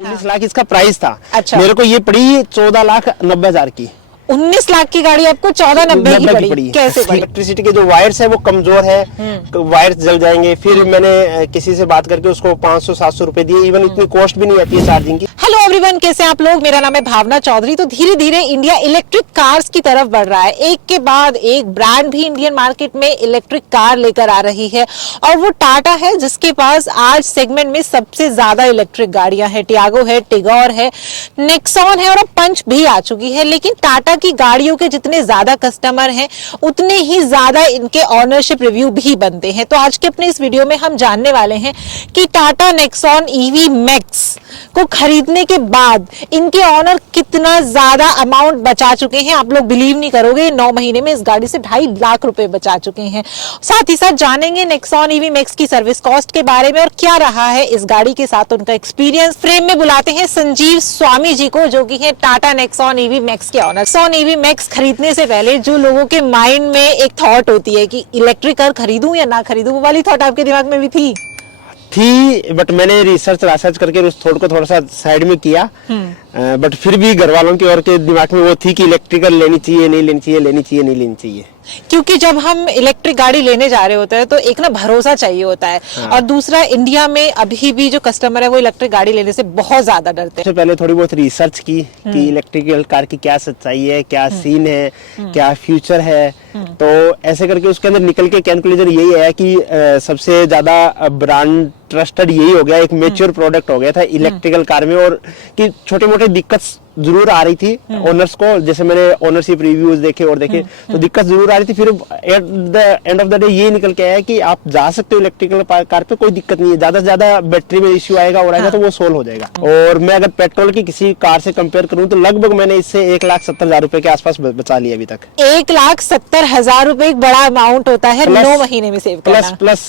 19 लाख इसका प्राइस था। अच्छा। मेरे को ये पड़ी 14,90,000 की। 19 लाख की गाड़ी आपको 1490 की पड़ी। कैसे पड़ी? इलेक्ट्रिसिटी के जो वायर्स है वो कमजोर है, वायर्स जल जाएंगे। फिर मैंने किसी से बात करके उसको 500-700 रुपए दिए। इवन इतनी कॉस्ट भी नहीं आती है चार्जिंग की। हेलो एवरीवन, कैसे आप लोग? मेरा नाम है भावना चौधरी। तो धीरे धीरे इंडिया इलेक्ट्रिक कार्स की तरफ बढ़ रहा है। एक के बाद एक ब्रांड भी इंडियन मार्केट में इलेक्ट्रिक कार लेकर आ रही है और वो टाटा है, जिसके पास आज सेगमेंट में सबसे ज्यादा इलेक्ट्रिक गाड़ियां हैं। टियागो है, टिगोर है, नेक्सॉन है और अब पंच भी आ चुकी है। लेकिन टाटा की गाड़ियों के जितने ज्यादा कस्टमर हैं उतने ही ज्यादा इनके ऑनरशिप रिव्यू भी बनते हैं। तो आज के अपने इस वीडियो में हम जानने वाले हैं कि टाटा नेक्सॉन ईवी मैक्स को खरीदने के बाद इनके ऑनर कितना ज्यादा अमाउंट बचा चुके हैं। आप लोग बिलीव नहीं करोगे, 9 महीने में इस गाड़ी से 2.5 लाख रुपए बचा चुके हैं। साथ ही साथ जानेंगे नेक्सॉन ईवी मैक्स की सर्विस कॉस्ट के बारे में और क्या रहा है इस गाड़ी के साथ उनका एक्सपीरियंस। फ्रेम में बुलाते हैं संजीव स्वामी जी को, जो कि है टाटा नेक्सॉन ईवी मैक्स के ऑनर। नेक्सॉन ईवी मैक्स खरीदने से पहले जो लोगों के माइंड में एक थॉट होती है कि इलेक्ट्रिक कार खरीदूं या ना खरीदूं, वो वाली थॉट आपके दिमाग में भी थी? बट मैंने रिसर्च करके उस थोड़ को थोड़ा सा साइड में किया। बट फिर भी घर वालों की और के दिमाग में वो थी कि इलेक्ट्रिकल लेनी चाहिए, नहीं लेनी चाहिए, लेनी चाहिए, नहीं लेनी चाहिए। क्योंकि जब हम इलेक्ट्रिक गाड़ी लेने जा रहे होते हैं तो एक ना भरोसा चाहिए होता है। हाँ। और दूसरा, इंडिया में अभी भी जो कस्टमर है वो इलेक्ट्रिक गाड़ी लेने से बहुत ज्यादा डरते हैं। सबसे पहले थोड़ी बहुत रिसर्च की कि इलेक्ट्रिकल कार की क्या सच्चाई है, क्या सीन है, क्या फ्यूचर है। तो ऐसे करके उसके अंदर निकल के कैलकुलेशन यही है कि सबसे ज्यादा ब्रांड ट्रस्टेड यही हो गया, एक मेच्योर प्रोडक्ट हो गया था इलेक्ट्रिकल कार में। और कि छोटे मोटे दिक्कत जरूर आ रही थी ओनर्स को, जैसे मैंने ओनरशिप रिव्यूज देखे और देखे तो दिक्कत जरूर आ रही थी। फिर at the end of the day ये निकल के आया कि आप जा सकते हो इलेक्ट्रिकल कार पे, कोई दिक्कत नहीं है। ज्यादा से ज्यादा बैटरी में इश्यू आएगा और आएगा तो वो सोल्व हो जाएगा। और मैं अगर पेट्रोल की किसी कार से कंपेयर करूं तो लगभग मैंने इससे 1,70,000 रुपए के आसपास बचा लिया अभी तक। 1,70,000 रुपए एक बड़ा अमाउंट होता है 9 महीने में सेव करना। प्लस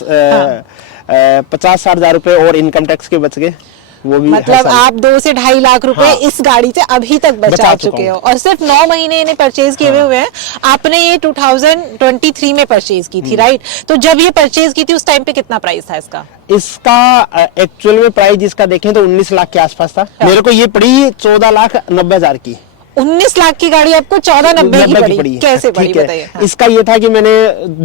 50-60,000 रुपए और इनकम टैक्स के बच गए, वो भी। मतलब आप 2 से 2.5 लाख रुपए हाँ। इस गाड़ी से अभी तक बचा चुके हो और सिर्फ 9 महीने इन्हें परचेज किए हुए हैं। आपने ये 2023 में परचेज की थी, राइट? तो जब ये परचेज की थी उस टाइम पे कितना प्राइस था इसका? इसका एक्चुअल में प्राइस जिसका देखें तो 19 लाख के आसपास था। मेरे को ये पड़ी 14,90,000 की। 19 लाख की गाड़ी आपको 1490 की पड़ी। कैसे पड़ी बताइए? हाँ। इसका ये था कि मैंने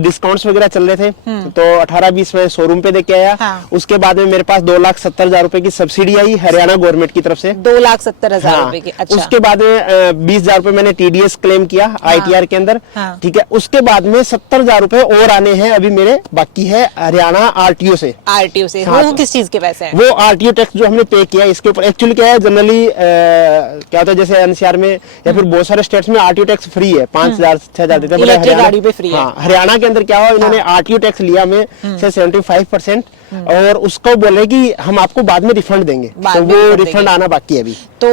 डिस्काउंट्स वगैरह चल रहे थे तो 18-20 में शोरूम पे देके आया। हाँ। उसके बाद में मेरे पास 2,70,000 रुपए की सब्सिडी आई हरियाणा गवर्नमेंट की तरफ से। 2,70,000 हाँ। रुपए की। अच्छा। उसके बाद में 20,000 रुपए मैंने TDS क्लेम किया ITR के अंदर। हाँ। ठीक है। उसके बाद में 70,000 रुपए और आने हैं अभी मेरे बाकी है हरियाणा RTO से। RTO से? हाँ, वो किस चीज के पैसे हैं? वो RTO टैक्स जो हमने पे किया इसके ऊपर। एक्चुअली क्या है, जनरली क्या होता है, जैसे NCR में या फिर बहुत सारे स्टेट्स में RTO टैक्स फ्री है, 5,000-6,000 देते हैं। इलेक्ट्रिक गाड़ी पे फ्री है। हाँ, हरियाणा के अंदर क्या हुआ, इन्होंने RTO टैक्स लिया में से 75% और उसको बोले कि हम आपको बाद में रिफंड देंगे, तो वो रिफंड आना बाकी है अभी। तो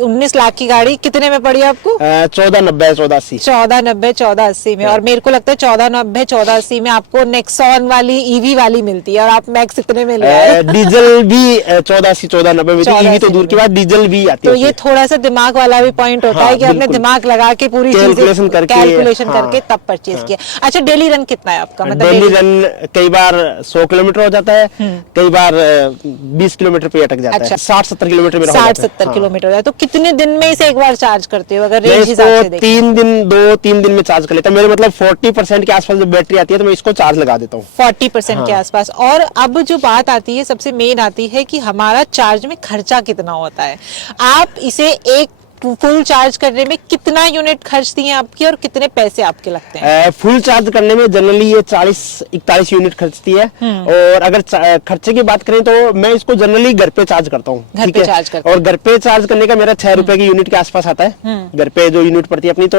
19 लाख की गाड़ी कितने में पड़ी आपको? 1490, 1480। 1490, 1480 में। और मेरे को लगता है 1490, 1480 में आपको नेक्सॉन वाली ईवी वाली मिलती है और आप मैक्स इतने में ले आए। डीजल भी 1480, 1490 में, ईवी तो दूर की बात, डीजल भी आती है। तो ये थोड़ा सा दिमाग वाला भी पॉइंट होता है कि आपने दिमाग लगा के पूरी कैलकुलेशन करके तब परचेज किया। अच्छा, डेली रन कितना है आपका? मतलब डेली रन कई बार 100 किलोमीटर हो जाता है, कई बार 20 किलोमीटर पे अटक जाता है। 60-70 किलोमीटर मेरा 60-70 किलोमीटर हो जाता है। तो कितने दिन में इसे एक बार चार्ज करते हो अगर मैं रेंज हिसाब से देखें? 2-3 दिन में चार्ज कर लेता हूँ। मेरे मतलब 40% के आसपास जब बैटरी आती है तो मैं इसको चार्ज लगा देता हूँ 40% के आसपास। और अब जो बात आती है, सबसे मेन आती है कि हमारा चार्ज में खर्चा कितना होता है। आप इसे एक फुल चार्ज करने में कितना यूनिट खर्चती हैं आपकी और कितने पैसे आपके लगते हैं? फुल चार्ज करने में जनरली ये 40-41 यूनिट खर्चती है। और अगर खर्चे की बात करें तो मैं इसको जनरली घर पे चार्ज करता हूँ। घर पे चार्ज करते हैं। और घर पे चार्ज करने का मेरा 6 रुपए की यूनिट के आसपास आता है। घर पे जो यूनिट पड़ती है अपनी तो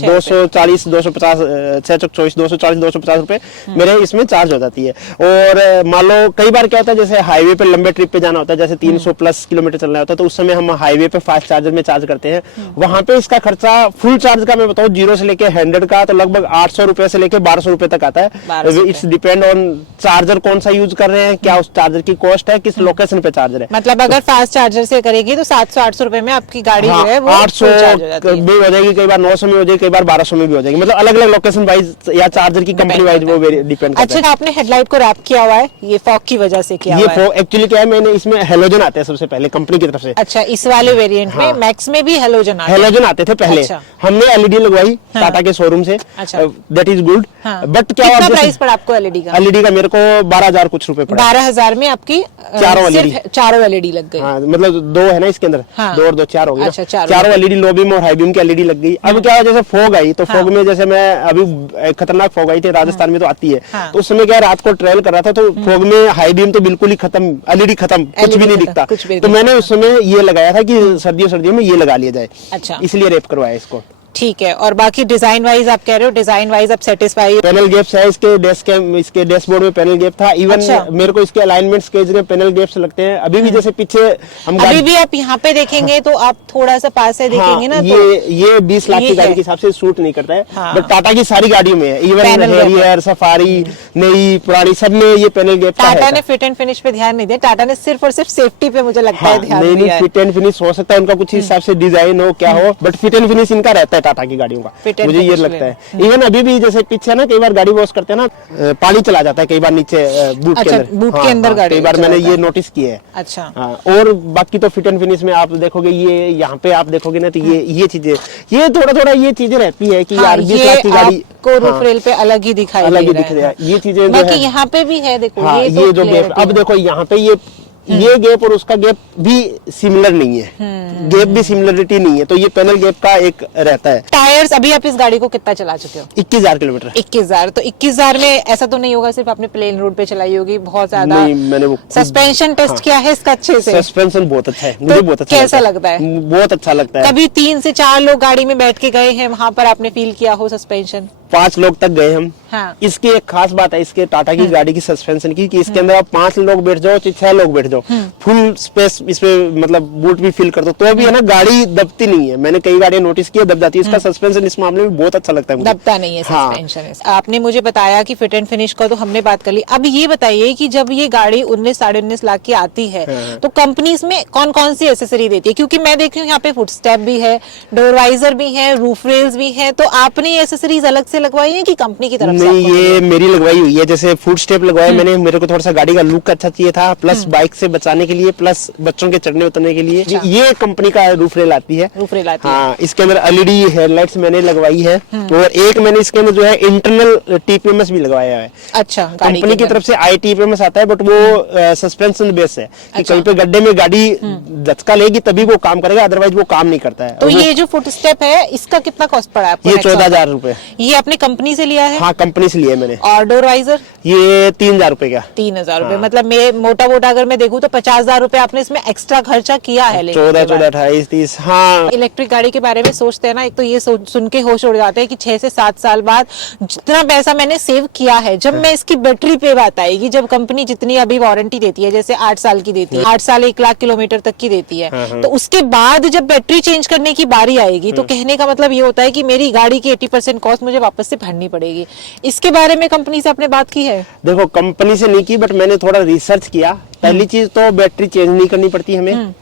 240, 250, 6-24, 240, 250 रुपए मेरे इसमें चार्ज हो जाती है। और मान लो कई बार क्या होता है, जैसे हाईवे पे लंबे ट्रिप पे जाना होता है, जैसे 300+ किलोमीटर चलना होता है, तो उस समय हम हाईवे पे फास्ट चार्जर में चार्ज करते हैं, वहां पे इसका खर्चा फुल चार्ज का मैं बताऊं 0 से लेके 100 का तो लगभग 800 रुपए से लेके 1200 रुपए तक आता है। 1200 इट्स डिपेंड ऑन चार्जर कौन सा यूज कर रहे हैं, क्या उस चार्जर की कॉस्ट है, किस लोकेशन पे चार्जर है। मतलब अगर फास्ट चार्जर से करेगी तो 700-800 रुपए में आपकी गाड़ी जो है वो 800 full charge हो जाती है। भी हो जाएगी, कई बार 900 में हो जाएगी, कई बार 1200 में भी हो जाएगी। मतलब अलग अलग लोकेशन वाइज या चार्जर की कंपनी वाइज वो डिपेंड करता है। अच्छा, आपने हेडलाइट को रैप किया हुआ है, ये फॉग की वजह से किया ये हुआ है। एक्चुअली क्या है, मैंने इसमें हेलोजन आते हैं सबसे पहले कंपनी की तरफ से। अच्छा, इस वाले वेरिएंट में मैक्स में भी हेलोजन आ गया। हेलोजन आते थे पहले। अच्छा। हमने एलईडी लगवाई टाटा के शोरूम से। अच्छा। That is good. हाँ। बट क्या कितना प्राइस पड़ा आपको एलईडी का? एलईडी का मेरे को 12,000 कुछ रुपए पड़ा। 12,000 में आपकी चारों एलईडी लग गई। हाँ, मतलब 2 है ना इसके अंदर। हाँ। 2 और 2 4 हो गया। अच्छा, चारों एलईडी, लो बीम और हाई बीम की एलईडी लग गई। अब क्या है, जैसे फॉग आई तो फॉग में जैसे मैं अभी खतरनाक फॉग आई थी राजस्थान में तो आती है। हाँ। तो उस समय क्या है, रात को ट्रेवल कर रहा था तो फॉग में हाई बीम तो बिल्कुल ही खत्म, एलईडी खत्म, कुछ भी नहीं दिखता। तो मैंने उस समय ये लगाया था कि सर्दियों में ये लगा लिया जाए। अच्छा, इसलिए रेप करवाया इसको। ठीक है। और बाकी डिजाइन वाइज आप कह रहे हो, डिजाइन वाइज आप सेटिस्फाई? पैनल गैप्स है इसके डैशबोर्ड में पैनल गैप था। इवन अच्छा। मेरे को इसके अलाइनमेंट्स के जगह पैनल गैप्स लगते हैं अभी भी। जैसे पीछे हम अभी भी आप यहाँ पे देखेंगे तो आप थोड़ा सा पास से देखेंगे ना, ये 20 लाख की गाड़ी के हिसाब से सूट नहीं करता है। हाँ। बट टाटा की सारी गाड़ियों में है, इवन पैनल हैरियर, सफारी, नई पुरानी, सब में ये पैनल गैप का टाटा है। ने फिट एंड फिनिश पे ध्यान नहीं दिया, टाटा ने सिर्फ और सिर्फ सेफ्टी पे मुझे लगता है ध्यान नहीं दिया है। फिट एंड फिनिश हो सकता है उनका कुछ हिसाब से डिजाइन हो क्या हो, बट फिट एंड फिनिश इनका रहता है टाटा की गाड़ियों का। Fit and मुझे ये finish लगता है। इवन अभी भी जैसे पीछे ना कई बार गाड़ी वॉश करते हैं ना, पानी चला जाता है कई बार नीचे बूट के अच्छा, अंदर। बूट के अंदर गाड़ी कई बार चला मैंने जाता ये है। नोटिस किया है। अच्छा। हाँ, और बाकी तो फिट एंड फिनिश में आप देखोगे, ये यहाँ पे आप देखोगे ना तो ये चीजें, ये थोड़ा ये चीजें रहती है कि यार 20 लाख की गाड़ी को रूफ रेल पे अलग ही दिखाई अलग ही दे दिख रहा है। ये चीजें जो बाकी है, यहाँ पे भी है, देखो हाँ, ये ये जो गैप, अब देखो यहाँ पे ये गैप और उसका गैप भी सिमिलर नहीं है, गैप भी सिमिलरिटी नहीं है, तो ये पैनल गैप का एक रहता है। टायर्स अभी आप इस गाड़ी को कितना चला चुके हो? 21,000 किलोमीटर। 21,000। तो 21,000 में ऐसा तो नहीं होगा सिर्फ आपने प्लेन रोड पे चलाई होगी, बहुत ज्यादा? नहीं, मैंने वो सस्पेंशन टेस्ट किया है इसका अच्छे से? सस्पेंशन बहुत अच्छा है, मुझे बहुत अच्छा कैसा लगता है? बहुत अच्छा लगता है। कभी 3 से 4 लोग गाड़ी में बैठ के गए हैं, वहां पर आपने फील किया हो सस्पेंशन? 5 लोग तक गए हम। हाँ। इसकी एक खास बात है इसके टाटा की गाड़ी की सस्पेंशन की, कि इसके अंदर आप 5 लोग बैठ जाओ, 6 लोग बैठ जाओ, फुल स्पेस इसमें, मतलब बूट भी फील कर दो तो भी है ना, गाड़ी दबती नहीं है। मैंने कई गाड़ियां नोटिस की है दब जाती है, इसका सस्पेंशन इस मामले में बहुत अच्छा लगता है मुझे। दबता नहीं है हाँ। सस्पेंशन। आपने मुझे बताया कि फिट एंड फिनिश का तो हमने बात कर ली। अब ये बताइए कि जब ये गाड़ी 19 साढ़े 19 लाख की आती है तो कंपनीज में कौन कौन सी एसेसरी देती है? क्योंकि मैं देख रही हूँ यहाँ पे फुट स्टेप भी है, डोर वाइजर भी है, रूफ रेल्स भी है, तो आपने एसेसरीज अलग से लगवाई है कि कंपनी की तरफ से? नहीं, ये मेरी लगवाई हुई है। जैसे फुट स्टेप लगवाया मैंने, मेरे को थोड़ा सा गाड़ी का लुक अच्छा चाहिए था, प्लस बाइक से बचाने के लिए, प्लस बच्चों के चढ़ने उतरने के लिए। अच्छा। ये कंपनी का रूफ रेल आती है। रूफ रेल आती है। हाँ, इसके अंदर एलईडी हेडलाइट्स मैंने लगवाई है, और एक मैंने इसके अंदर जो है इंटरनल टीपीएमएस भी लगवाया है। अच्छा, गाड़ी कंपनी की तरफ से आईटीपीएमएस आता है, बट वो सस्पेंशन बेस है कि अच्छा। कहीं पे गड्ढे में गाड़ी धक्का लेगी तभी वो काम करेगा, अदरवाइज वो काम नहीं करता है। तो ये जो फुट स्टेप है इसका कितना कॉस्ट पड़ा है आपको? ये 14,000 रुपए। ये आपने कंपनी से लिया है? हाँ, कंपनी से लिया मैंने। और डोर वाइजर? ये 3,000 रुपए का। 3,000 रुपए। मतलब मैं मोटा अगर मैं देखूं तो 50,000 रुपए आपने इसमें एक्स्ट्रा खर्चा किया है। 14, 28, 30। हाँ, इलेक्ट्रिक गाड़ी के बारे में सोचते हैं ना, एक तो ये सुन के होश उड़ जाते हैं कि 6 से 7 साल बाद जितना पैसा मैंने सेव किया है, जब मैं इसकी बैटरी पे बात आएगी, जब कंपनी जितनी अभी वारंटी देती है, जैसे 8 साल की देती है, 8 साल 1 लाख किलोमीटर तक की देती है, तो उसके बाद जब बैटरी चेंज करने की बारी आएगी तो कहने का मतलब ये होता है कि मेरी गाड़ी की 80% कॉस्ट मुझे वापस से भरनी पड़ेगी। इसके बारे में कंपनी से आपने बात की है? देखो, कंपनी से नहीं की, बट मैंने थोड़ा रिसर्च किया। पहली चीज तो बैटरी चेंज नहीं करनी पड़ती हमें,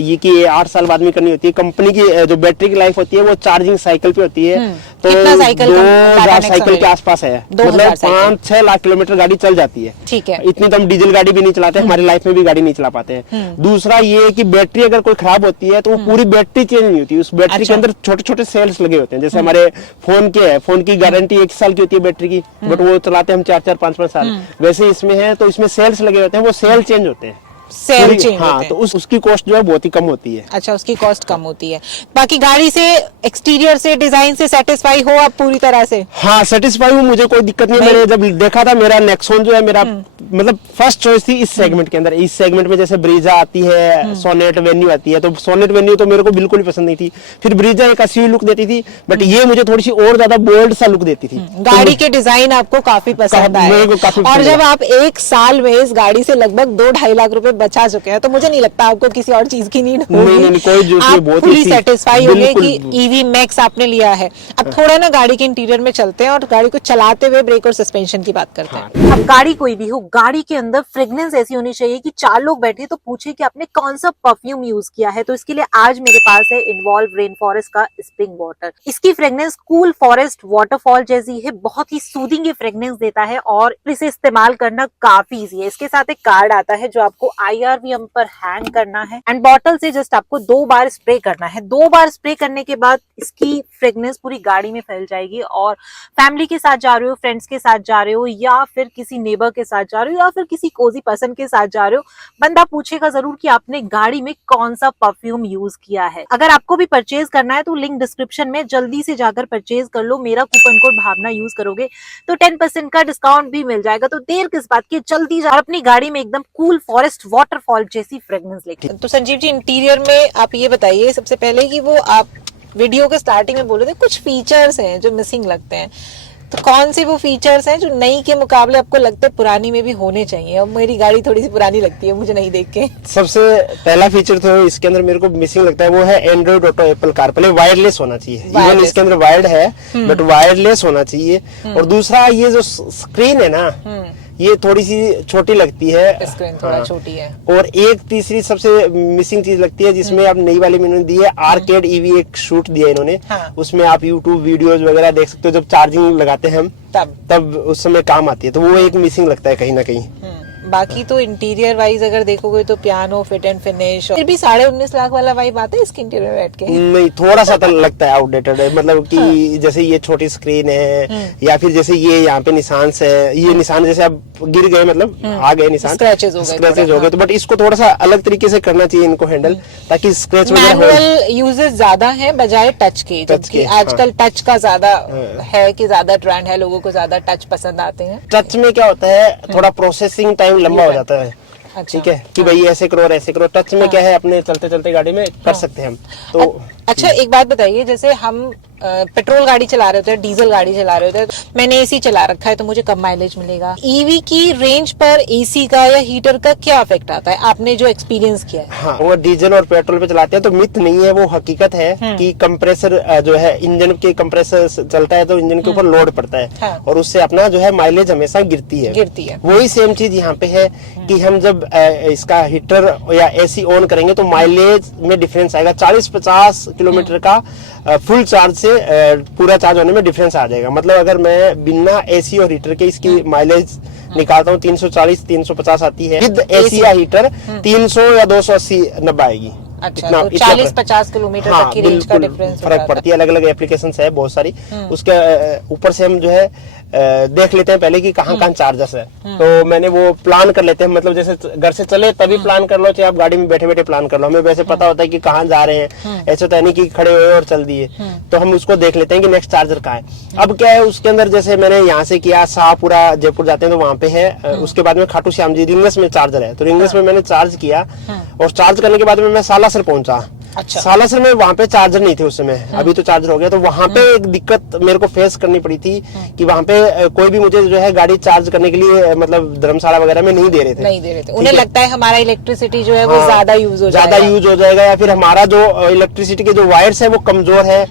ये कि 8 साल बाद में करनी होती है। कंपनी की जो बैटरी की लाइफ होती है वो चार्जिंग साइकिल पे होती है, तो कितना साइकिल? 2000 साइकिल के आसपास है, मतलब 5-6 लाख किलोमीटर गाड़ी चल जाती है। ठीक है। इतनी तो हम डीजल गाड़ी भी नहीं चलाते, हमारी लाइफ में भी गाड़ी नहीं चला पाते हैं। दूसरा ये है कि बैटरी अगर कोई खराब होती है तो वो पूरी बैटरी चेंज नहीं होती, उस बैटरी के अंदर छोटे छोटे सेल्स लगे होते हैं। जैसे हमारे फोन के है, फोन की गारंटी 1 साल की होती है बैटरी की, बट वो चलाते हैं हम 4-4, 5-5 साल। वैसे इसमें है तो इसमें सेल्स लगे होते हैं, वो सेल चेंज होते हैं। सेल चेंज हाँ, होते हैं। तो उसकी कॉस्ट जो है बहुत ही कम होती है। अच्छा, उसकी कॉस्ट कम होती है। बाकी गाड़ी से, एक्सटीरियर से, डिजाइन से सेटिस्फाई हो आप पूरी तरह से? हाँ, सेटिस्फाई हूँ, मुझे कोई दिक्कत नहीं। मैंने जब देखा था, मेरा नेक्सॉन जो है मेरा मतलब फर्स्ट चॉइस थी इस सेगमेंट के अंदर। इस सेगमेंट में जैसे ब्रीजा आती है, सोनेट वेन्यू आती है, तो सोनेट वेन्यू तो मेरे को बिल्कुल भी पसंद नहीं थी। फिर ब्रीजा एक एसयूवी लुक देती थी, बट ये मुझे थोड़ी सी और ज्यादा बोल्ड सा लुक देती थी। गाड़ी के डिजाइन आपको काफी पसंद आए, मेरे को काफी और पसंद जब आप 1 साल में इस गाड़ी से लगभग 2-2.5 लाख रुपए बचा चुके हैं, तो मुझे नहीं लगता आपको किसी और चीज की नीड नहीं, होगी। कोई जो आप बहुत फुली ही सेटिस्फाई हो गए कि बिल्कुल। ईवी मैक्स आपने लिया है। अब थोड़ा ना गाड़ी के इंटीरियर में चलते हैं और गाड़ी को चलाते हुए ब्रेक और सस्पेंशन की बात करते हैं। अब गाड़ी कोई भी हो, गाड़ी के अंदर फ्रेग्रेंस ऐसी होनी चाहिए कि 4 लोग बैठे तो पूछे कि आपने कौन सा परफ्यूम यूज किया है। तो इसके लिए आज मेरे पास है इन्वॉल्व रेन फॉरेस्ट का स्प्रिंग वाटर। इसकी फ्रेग्रेंस कूल फॉरेस्ट वाटरफॉल जैसी है, बहुत ही सूदिंग ये फ्रेग्रेंस देता है और इसे इस्तेमाल करना काफी इजी है। इसके साथ एक कार्ड आता है जो आपको IRVM पर हैंग करना है एंड बॉटल से जस्ट आपको 2 बार स्प्रे करना है। 2 बार स्प्रे करने के बाद इसकी फ्रेग्रेंस पूरी गाड़ी में फैल जाएगी और फैमिली के साथ जा रहे हो, फ्रेंड्स के साथ जा रहे हो या फिर किसी नेबर के साथ जा रहे हो या फिर किसी कोजी पर्सन के साथ जा रहे हो, बंदा पूछेगा जरूर कि आपने गाड़ी में कौन सा परफ्यूम यूज किया है। अगर आपको भी परचेज करना है तो लिंक डिस्क्रिप्शन में, जल्दी से जाकर परचेज कर लो। मेरा कूपन कोड भावना यूज करोगे तो 10% का डिस्काउंट भी मिल जाएगा। तो देर किस बात की, जल्दी जा अपनी गाड़ी में एकदम कूल फॉरेस्ट वाटरफॉल जैसी फ्रेग्रेंस लेके। तो संजीव जी, इंटीरियर में आप ये बताइए सबसे पहले कि वो आप वीडियो के स्टार्टिंग में बोले थे कुछ फीचर्स हैं जो मिसिंग लगते हैं, तो कौन से वो फीचर्स हैं जो नई के मुकाबले आपको लगता है पुरानी में भी होने चाहिए? और मेरी गाड़ी थोड़ी सी पुरानी लगती है मुझे नहीं देख के। सबसे पहला फीचर तो इसके अंदर मेरे को मिसिंग लगता है वो है Android auto Apple CarPlay. Wireless होना चाहिए। इवन इसके अंदर वायर्ड है बट वायरलेस होना चाहिए। और दूसरा ये जो स्क्रीन है ना, ये थोड़ी सी छोटी लगती है, स्क्रीन थोड़ा छोटी है। और एक तीसरी सबसे मिसिंग चीज लगती है जिसमें अब नई वाली में इन्होंने दी है आर्केड ईवी, एक शूट दिया इन्होंने। उसमें आप यूट्यूब वीडियोस वगैरह देख सकते हो, जब चार्जिंग लगाते हैं हम तब उस समय काम आती है, तो वो एक मिसिंग लगता है कहीं ना कहीं। बाकी तो इंटीरियर वाइज अगर देखोगे तो पियानो फिट एंड फिनिश, फिर भी 19.5 लाख वाला वाइब आता है इसके इंटीरियर में बैठ के। नहीं, थोड़ा सा तो लगता है आउटडेटेड है, मतलब कि जैसे ये छोटी स्क्रीन है या फिर जैसे ये यहाँ पे निशान है, ये निशान जैसे अब गिर गए, मतलब आ गए निशान, स्क्रैचेस हो गए, तो बट इसको थोड़ा सा अलग तरीके से करना चाहिए इनको हैंडल, ताकि स्क्रैच मैनुअल यूजेस ज्यादा है बजाय टच के, जबकि आजकल टच का ज्यादा है कि ज्यादा ट्रेंड है, लोगों को ज्यादा टच पसंद आते हैं। टच में क्या होता है, थोड़ा प्रोसेसिंग टाइम लंबा हो जाता है। ठीक है कि भाई ऐसे करो और ऐसे करो। टच में क्या है, अपने चलते चलते गाड़ी में कर सकते हैं हम। तो अच्छा, एक बात बताइए, जैसे हम पेट्रोल गाड़ी चला रहे होते हैं, डीजल गाड़ी चला रहे होते हैं, मैंने एसी चला रखा है तो मुझे कम माइलेज मिलेगा। ईवी की रेंज पर एसी का या हीटर का क्या इफेक्ट आता है, आपने जो एक्सपीरियंस किया है? हाँ, वो डीजल और पेट्रोल पे चलाते हैं तो मिथ नहीं है, वो हकीकत है कि कंप्रेसर जो है, इंजन के कंप्रेसर चलता है तो इंजन के ऊपर लोड पड़ता है और उससे अपना जो है माइलेज हमेशा गिरती है। वही सेम चीज यहाँ पे है कि हम जब इसका हीटर या एसी ऑन करेंगे तो माइलेज में डिफरेंस आएगा। 40-50 किलोमीटर का फुल चार्ज से पूरा चार्ज होने में डिफरेंस आ जाएगा। मतलब अगर मैं बिना एसी और हीटर के इसकी माइलेज निकालता हूँ 340-350 आती है, विद एसी या हीटर 300 या 280-90 आएगी। अच्छा, तो 40-50 किलोमीटर तक की रेंज का डिफरेंस फर्क पड़ती है। अलग अलग एप्लीकेशन है बहुत सारी, उसके ऊपर से हम जो है देख लेते हैं पहले कि कहाँ चार्जर्स है, तो मैंने वो प्लान कर लेते हैं। मतलब जैसे घर से चले तभी प्लान कर लो, चाहे आप गाड़ी में बैठे बैठे प्लान कर लो, हमें वैसे पता होता है कि कहाँ जा रहे हैं, ऐसा तो नहीं कि खड़े हुए और चल दिए, तो हम उसको देख लेते हैं कि नेक्स्ट चार्जर कहाँ है। अब क्या है उसके अंदर, जैसे मैंने यहाँ से किया शाहपुरा जयपुर जाते हैं तो वहाँ पे है, उसके बाद में खाटू श्याम जी रिंगस में चार्जर है, तो रिंगस में मैंने चार्ज किया और चार्ज करने के बाद में मैं सालासर पहुंचा। अच्छा। सालासर में वहाँ पे चार्जर नहीं थे उस समय, अभी तो चार्जर हो गया, तो वहाँ पे एक दिक्कत मेरे को फेस करनी पड़ी थी कि वहाँ पे कोई भी मुझे जो है गाड़ी चार्ज करने के लिए, मतलब धर्मशाला वगैरह में नहीं दे रहे थे। उन्हें लगता है हमारा इलेक्ट्रिसिटी जो है वो ज्यादा यूज हो जाएगा या फिर हमारा जो इलेक्ट्रिसिटी के जो वायर्स है वो कमजोर है,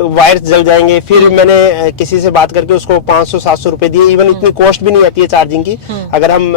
वायर्स जल जाएंगे। फिर मैंने किसी से बात करके उसको 500-700 रुपए दिए। इवन इतनी कॉस्ट भी नहीं आती है चार्जिंग की अगर हम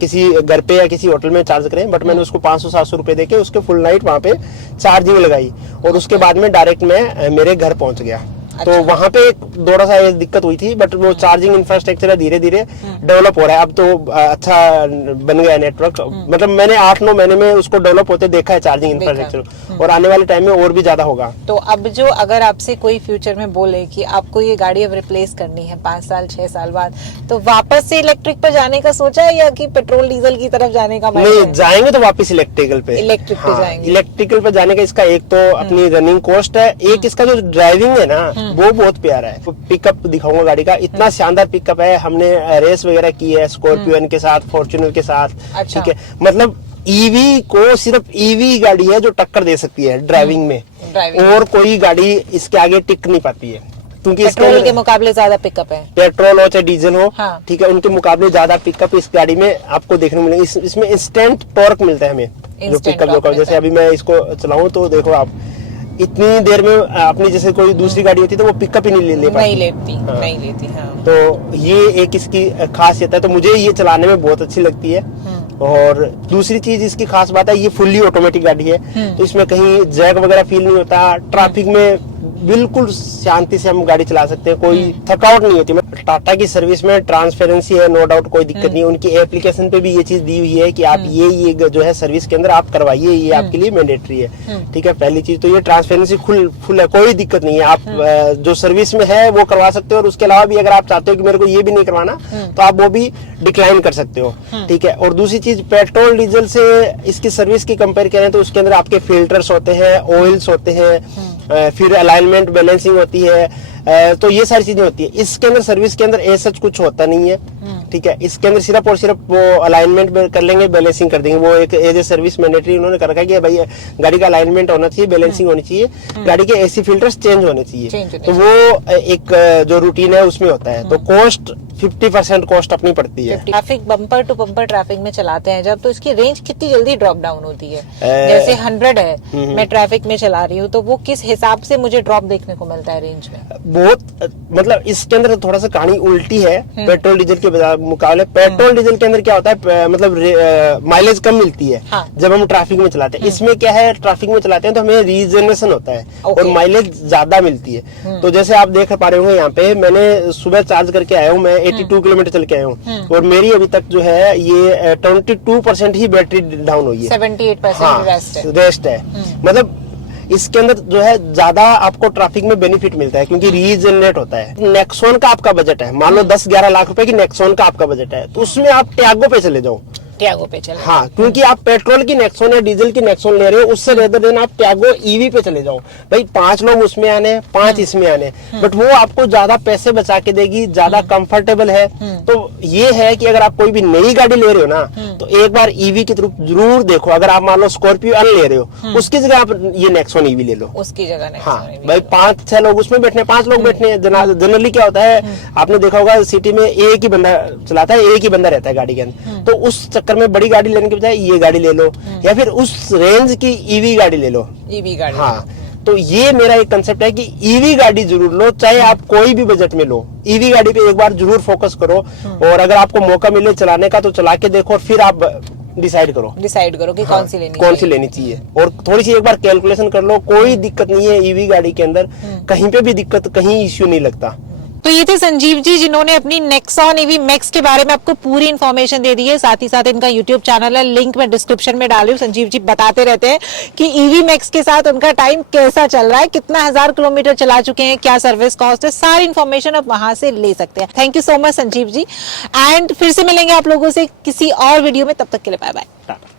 किसी घर पे या किसी होटल में चार्ज करें, बट मैंने उसको 500-700 रुपए देके उसके फुल नाइट वहाँ पे चार्जिंग लगाई और उसके बाद में डायरेक्ट मैं मेरे घर पहुंच गया। तो वहाँ पे थोड़ा सा दिक्कत हुई थी, बट वो चार्जिंग इंफ्रास्ट्रक्चर धीरे धीरे डेवलप हो रहा है। अब तो अच्छा बन गया है नेटवर्क, मतलब मैंने 8-9 महीने में उसको डेवलप होते देखा है चार्जिंग इंफ्रास्ट्रक्चर, और आने वाले टाइम में और भी ज्यादा होगा। तो अब जो अगर आपसे कोई फ्यूचर में बोले कि आपको ये गाड़ी अब रिप्लेस करनी है 5 साल 6 साल बाद, तो वापस से इलेक्ट्रिक पर जाने का सोचा है या कि पेट्रोल डीजल की तरफ जाने का? नहीं, जाएंगे तो वापस इलेक्ट्रिकल पे जाएंगे। इलेक्ट्रिकल पे जाने का इसका एक तो अपनी रनिंग कॉस्ट है, एक इसका जो ड्राइविंग है ना वो बहुत प्यारा है। पिकअप दिखाऊंगा गाड़ी का, इतना शानदार पिकअप है। हमने रेस वगैरह की है स्कॉर्पियो के साथ, फॉर्च्यूनर के साथ। अच्छा। ठीक है, मतलब ईवी को सिर्फ ईवी गाड़ी है जो टक्कर दे सकती है ड्राइविंग में, और कोई गाड़ी इसके आगे टिक नहीं पाती है। क्योंकि इसके पेट्रोल के अंदर मुकाबले ज्यादा पिकअप है। पेट्रोल हो चाहे डीजल हो, हाँ। ठीक है, उनके मुकाबले ज्यादा पिकअप इस गाड़ी में आपको देखने को मिलेगा। इसमें इंस्टेंट टॉर्क मिलता है हमें, जो Instant पिकअप torque जो मिलता जैसे है। अभी मैं इसको चलाऊं तो देखो आप, इतनी देर में अपनी जैसे कोई दूसरी गाड़ी होती है तो वो पिकअप ही नहीं ले पाती। नहीं लेती, हाँ। नहीं लेती, हाँ। तो ये एक इसकी खासियत है, तो मुझे ये चलाने में बहुत अच्छी लगती है। और दूसरी चीज इसकी खास बात है, ये फुल्ली ऑटोमेटिक गाड़ी है, तो इसमें कहीं जैक वगैरह फील नहीं होता। ट्रैफिक में बिल्कुल शांति से हम गाड़ी चला सकते हैं, कोई थकावट नहीं होती। टाटा की सर्विस में ट्रांसपेरेंसी है, नो डाउट, कोई दिक्कत नहीं है। उनकी एप्लीकेशन पे भी ये चीज दी हुई है कि आप ये जो है सर्विस के अंदर आप करवाइए, ये आपके लिए मैंडेटरी है, ठीक है। पहली चीज तो ये ट्रांसपेरेंसी फुल है, कोई दिक्कत नहीं है। आप जो सर्विस में है वो करवा सकते हो, और उसके अलावा भी अगर आप चाहते हो कि मेरे को ये भी नहीं करवाना, तो आप वो भी डिक्लाइन कर सकते हो, ठीक है। और दूसरी चीज, पेट्रोल डीजल से इसकी सर्विस की कंपेयर करें तो उसके अंदर आपके फिल्टर्स होते हैं, ऑयल्स होते हैं, फिर अलाइनमेंट बैलेंसिंग होती है, तो ये सारी चीजें होती है। इसके अंदर सर्विस के अंदर ऐसा कुछ होता नहीं है, ठीक है। इसके अंदर सिर्फ और सिर्फ वो अलाइनमेंट कर लेंगे, बैलेंसिंग कर देंगे। वो एक एज ए सर्विस मैंडेटरी उन्होंने कर रखा है कि भाई गाड़ी का अलाइनमेंट होना चाहिए, बैलेंसिंग होनी चाहिए, गाड़ी के एसी फिल्टर्स चेंज होने चाहिए, तो वो एक जो रूटीन है उसमें होता है। तो कॉस्ट 50% कॉस्ट अपनी पड़ती है। Traffic bumper to bumper traffic में चलाते हैं जब, तो इसकी रेंज कितनी जल्दी ड्रॉप डाउन होती है? जैसे 100 है, मैं ट्रैफिक में चला रही हूँ, तो वो किस हिसाब से मुझे ड्रॉप देखने को मिलता है रेंज में? बहुत, मतलब इसके अंदर थोड़ा सा कहानी उल्टी है पेट्रोल डीजल के मुकाबले। पेट्रोल डीजल के अंदर क्या होता है, मतलब माइलेज कम मिलती है, हाँ। जब हम ट्रैफिक में चलाते हैं। इसमें क्या है, ट्रैफिक में चलाते हैं तो हमें रीजनरेशन होता है और माइलेज ज्यादा मिलती है। तो जैसे आप देख पा रहे होंगे, यहाँ पे मैंने सुबह चार्ज करके आया हूँ, मैं 82 किलोमीटर चल के आया हूँ, और मेरी अभी तक जो है ये 22% ही बैटरी डाउन हुई है। 78% रेस्ट है। मतलब इसके अंदर जो है ज्यादा आपको ट्रैफिक में बेनिफिट मिलता है, क्योंकि रीजनरेट होता है। नेक्सॉन का आपका बजट है, मान लो 10-11 लाख रुपए की नेक्सॉन का आपका बजट है, तो उसमें आप टैगो पे चले जाओ, टैगो पे चले। हाँ, क्योंकि आप पेट्रोल की नेक्सॉन या डीजल की नेक्सॉन ले रहे हो, उससे बेहतर देना आप टैगो ईवी पे चले जाओ। भाई 5 लोग उसमें आने, 5 इसमें आने, बट वो आपको ज्यादा पैसे बचा के देगी, ज्यादा कंफर्टेबल है। तो ये है कि अगर आप कोई भी नई गाड़ी ले रहे हो ना, तो एक बार ईवी की तरफ जरूर देखो। अगर आप मान लो स्कॉर्पियो अन ले रहे हो, उसकी जगह आप ये नेक्सॉन ईवी ले लो, उसकी जगह हाँ। भाई 5-6 लोग उसमें बैठने, 5 लोग बैठने। जनरली क्या होता है, आपने देखा होगा सिटी में एक ही बंदा चलाता है, एक ही बंदा रहता है गाड़ी के अंदर, तो उस चक्कर में बड़ी गाड़ी लेने के बजाय ये गाड़ी ले लो, या फिर उस रेंज की ईवी गाड़ी ले लो, ईवी गाड़ी। हाँ। तो ये मेरा एक कंसेप्ट है कि ईवी गाड़ी जरूर लो, चाहे आप कोई भी बजट में लो। ईवी गाड़ी पे एक बार जरूर फोकस करो, और अगर आपको मौका मिले चलाने का तो चला के देखो, और फिर आप डिसाइड करो कि हाँ, कौन सी लेनी चाहिए। और थोड़ी सी एक बार कैलकुलेशन कर लो, कोई दिक्कत नहीं है ईवी गाड़ी के अंदर, कहीं पे भी दिक्कत, कहीं इश्यू नहीं लगता। तो ये थे संजीव जी, जिन्होंने अपनी नेक्सॉन ईवी मैक्स के बारे में आपको पूरी इन्फॉर्मेशन दे दी है। साथ ही साथ इनका यूट्यूब चैनल है, लिंक मैं डिस्क्रिप्शन में डाल रही हूँ। संजीव जी बताते रहते हैं कि ईवी मैक्स के साथ उनका टाइम कैसा चल रहा है, कितना 1000 किलोमीटर चला चुके हैं, क्या सर्विस कॉस्ट है, सारी इन्फॉर्मेशन आप वहां से ले सकते हैं। Thank you so much Sanjeev ji, and फिर से मिलेंगे आप लोगों से किसी और वीडियो में, तब तक के लिए बाय बाय।